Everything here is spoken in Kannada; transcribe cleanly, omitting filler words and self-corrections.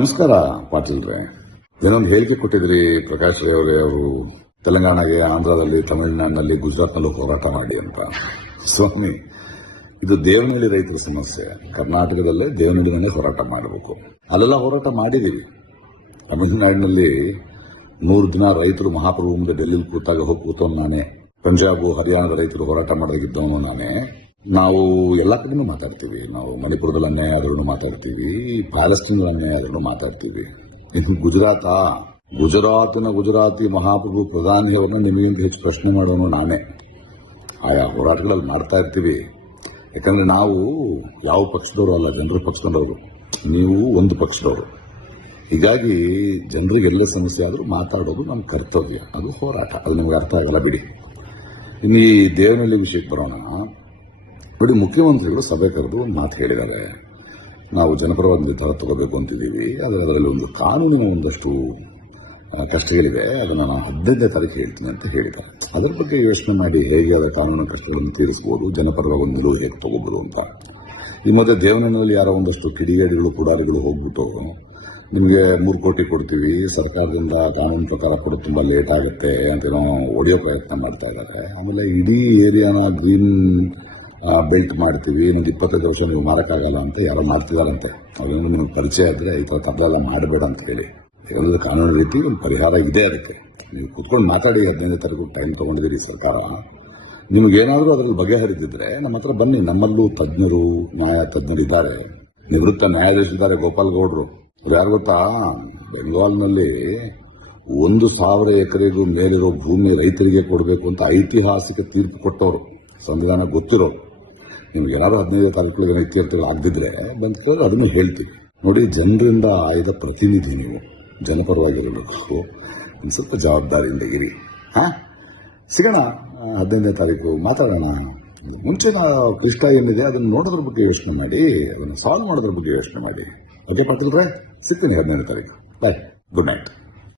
ನಮಸ್ಕಾರ ಪಾಟೀಲ್ರೆ. ಏನೊಂದು ಹೇಳಿಕೆ ಕೊಟ್ಟಿದ್ರಿ ಪ್ರಕಾಶ್ ರೈ ಅವರೇ, ಅವರು ತೆಲಂಗಾಣಗೆ, ಆಂಧ್ರದಲ್ಲಿ, ತಮಿಳುನಾಡಿನಲ್ಲಿ, ಗುಜರಾತ್ನಲ್ಲೂ ಹೋರಾಟ ಮಾಡಿ ಅಂತ. ಸ್ವಾಮಿ, ಇದು ದೇವನಹಳ್ಳಿ ರೈತರ ಸಮಸ್ಯೆ. ಕರ್ನಾಟಕದಲ್ಲೇ ದೇವನಹಳ್ಳಿನಲ್ಲೇ ಹೋರಾಟ ಮಾಡಬೇಕು. ಅಲ್ಲೆಲ್ಲ ಹೋರಾಟ ಮಾಡಿದೀವಿ. ತಮಿಳುನಾಡಿನಲ್ಲಿ 100 ದಿನ ರೈತರು ಮಹಾಪ್ರಭು ಮುಂದೆ ಡೆಲ್ಲಿಲಿ ಕೂತಾಗ ಹೋಗಿ ಕೂತವನು ನಾನೇ. ಪಂಜಾಬ್, ಹರಿಯಾಣದ ರೈತರು ಹೋರಾಟ ಮಾಡೋದಾಗಿದ್ದವನು ನಾನೇ. ನಾವು ಎಲ್ಲ ಕಡೆನೂ ಮಾತಾಡ್ತೀವಿ. ನಾವು ಮಣಿಪುರದಲ್ಲಿ ಅನ್ಯಾಯ ಆದ್ರೂ ಮಾತಾಡ್ತೀವಿ, ಪ್ಯಾಲೆಸ್ಟೀನ್ ಅನ್ಯಾಯ ಆದ್ರೂ ಮಾತಾಡ್ತೀವಿ. ಇನ್ನು ಗುಜರಾತಿನ ಗುಜರಾತಿ ಮಹಾಪ್ರಭು ಪ್ರಧಾನಿಯವರನ್ನ ನಿಮಗಿಂತ ಹೆಚ್ಚು ಪ್ರಶ್ನೆ ಮಾಡೋನು ನಾನೇ. ಆಯಾ ಹೋರಾಟಗಳಲ್ಲಿ ಮಾಡ್ತಾ ಇರ್ತೀವಿ. ಯಾಕಂದ್ರೆ ನಾವು ಯಾವ ಪಕ್ಷದವರು ಅಲ್ಲ, ಜನರ ಪಕ್ಷದವರು. ನೀವು ಒಂದು ಪಕ್ಷದವರು. ಹೀಗಾಗಿ ಜನರಿಗೆ ಎಲ್ಲ ಸಮಸ್ಯೆ ಆದರೂ ಮಾತಾಡೋದು ನಮ್ಮ ಕರ್ತವ್ಯ. ಅದು ಹೋರಾಟ. ಅದು ನಿಮ್ಗೆ ಅರ್ಥ ಆಗಲ್ಲ ಬಿಡಿ. ಇನ್ನು ಈ ದೇವನಹಳ್ಳಿ ವಿಷಯಕ್ಕೆ ಬರೋಣ. ನೋಡಿ, ಮುಖ್ಯಮಂತ್ರಿಗಳು ಸಭೆ ಕರೆದು ಒಂದು ಮಾತು ಹೇಳಿದ್ದಾರೆ. ನಾವು ಜನಪರವಾಗಿ ನಿರ್ಧಾರ ತಗೋಬೇಕು ಅಂತಿದ್ದೀವಿ. ಆದರೆ ಅದರಲ್ಲಿ ಒಂದು ಕಾನೂನಿನ ಒಂದಷ್ಟು ಕಷ್ಟಗಳಿವೆ. ಅದನ್ನು ನಾನು 15ನೇ ತಾರೀಕು ಹೇಳ್ತೀನಿ ಅಂತ ಹೇಳಿದ್ದಾರೆ. ಅದರ ಬಗ್ಗೆ ಯೋಚನೆ ಮಾಡಿ ಹೇಗೆ ಅದರ ಕಾನೂನಿನ ಕಷ್ಟಗಳನ್ನು ತೀರಿಸಬಹುದು, ಜನಪರವಾಗಿ ಒಂದು ನಿಲುವು ಹೇಗೆ ತಗೋಬಹುದು ಅಂತ. ಈ ಮಧ್ಯೆ ದೇವನಹಳ್ಳಿಯಲ್ಲಿ ಯಾರೋ ಒಂದಷ್ಟು ಕಿಡಿಗೇಡಿಗಳು, ಪುಡಾರಿಗಳು ಹೋಗ್ಬಿಟ್ಟು ನಿಮಗೆ 3 ಕೋಟಿ ಕೊಡ್ತೀವಿ, ಸರ್ಕಾರದಿಂದ ಕಾನೂನು ಪ್ರಕಾರ ಕೊಡೋದು ತುಂಬಾ ಲೇಟ್ ಆಗುತ್ತೆ ಅಂತ ಹೊಡೆಯೋ ಪ್ರಯತ್ನ ಮಾಡ್ತಾ ಇದ್ದಾರೆ. ಆಮೇಲೆ ಇಡೀ ಏರಿಯಾನ ಗ್ರೀನ್ ಬೆಲ್ಟ್ ಮಾಡ್ತೀವಿ, ಇನ್ನೊಂದು 25 ವರ್ಷ ನೀವು ಮಾರಕ್ಕಾಗಲ್ಲ ಅಂತ ಯಾರೋ ಮಾಡ್ತಿದಾರಂತೆ. ಅದೇನು ನಿಮ್ಗೆ ಪರಿಚಯ ಇದ್ರೆ ಈ ಥರ ಕಬ್ಬೆಲ್ಲ ಮಾಡಬೇಡ ಅಂತ ಹೇಳಿ. ಯಾಕಂದ್ರೆ ಕಾನೂನು ರೀತಿ ಒಂದು ಪರಿಹಾರ ಇದೆ. ಅದಕ್ಕೆ ನೀವು ಕೂತ್ಕೊಂಡು ಮಾತಾಡಿ. 15ನೇ ತಾರೀಕು ಟೈಮ್ ತಗೊಂಡಿದ್ದೀರಿ ಸರ್ಕಾರ. ನಿಮಗೇನಾದರೂ ಅದರಲ್ಲಿ ಬಗೆಹರಿದಿದ್ರೆ ನಮ್ಮ ಹತ್ರ ಬನ್ನಿ. ನಮ್ಮಲ್ಲೂ ತಜ್ಞರು, ನ್ಯಾಯ ತಜ್ಞರು ಇದ್ದಾರೆ. ನಿವೃತ್ತ ನ್ಯಾಯಾಧೀಶರಿದ್ದಾರೆ, ಗೋಪಾಲ್ ಗೌಡ್ರು. ಅದು ಯಾರು ಗೊತ್ತಾ, ಬೆಂಗಾಲ್ನಲ್ಲಿ 1,000 ಎಕರೆಗೂ ಮೇಲಿರೋ ಭೂಮಿ ರೈತರಿಗೆ ಕೊಡಬೇಕು ಅಂತ ಐತಿಹಾಸಿಕ ತೀರ್ಪು ಕೊಟ್ಟವರು, ಸಂವಿಧಾನ ಗೊತ್ತಿರೋರು. ನಿಮ್ಗೆ ಏನಾದ್ರು 15ನೇ ತಾರೀಕು ಇತ್ಯರ್ಥಿಗಳು ಆಗದಿದ್ರೆ ಬಂದು ಅದನ್ನು ಹೇಳ್ತೀವಿ. ನೋಡಿ, ಜನರಿಂದ ಆಯ್ದ ಪ್ರತಿನಿಧಿ ನೀವು, ಜನಪರವಾಗಿರಬೇಕು. ಒಂದು ಸ್ವಲ್ಪ ಜವಾಬ್ದಾರಿಯಿಂದ ಇರಿ. ಸಿಗೋಣ 15ನೇ ತಾರೀಕು, ಮಾತಾಡೋಣ. ಮುಂಚಿನ ಕೃಷ್ಣ ಏನಿದೆ ಅದನ್ನು ನೋಡೋದ್ರ ಬಗ್ಗೆ ಯೋಚನೆ ಮಾಡಿ, ಅದನ್ನು ಸಾಲ್ವ್ ಮಾಡೋದ್ರ ಬಗ್ಗೆ ಯೋಚನೆ ಮಾಡಿ. ಓಕೆ ಪಾಟೀಲ್ರೆ, ಸಿಗ್ತೀನಿ 15ನೇ ತಾರೀಕು. ಬಾಯ್, ಗುಡ್ ನೈಟ್.